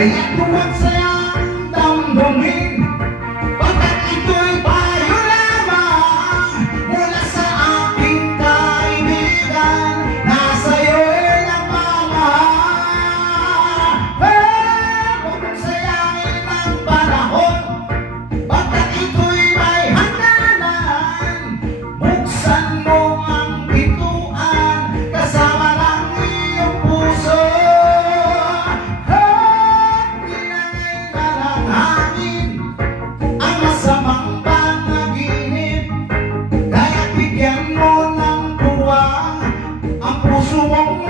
Kaya tuwag sayang damdamin, pagkat ito'y payo lamang mula sa aking kaibigan na sa'yo'y nagmamahal. Huwag mong sayangin ang panahon, pagkat ito'y may hangganan. Buksan mo ang pintuan kasama ng iyong puso. Ang masamang panaginip, kaya't bigyan mo ng puwang ang puso mong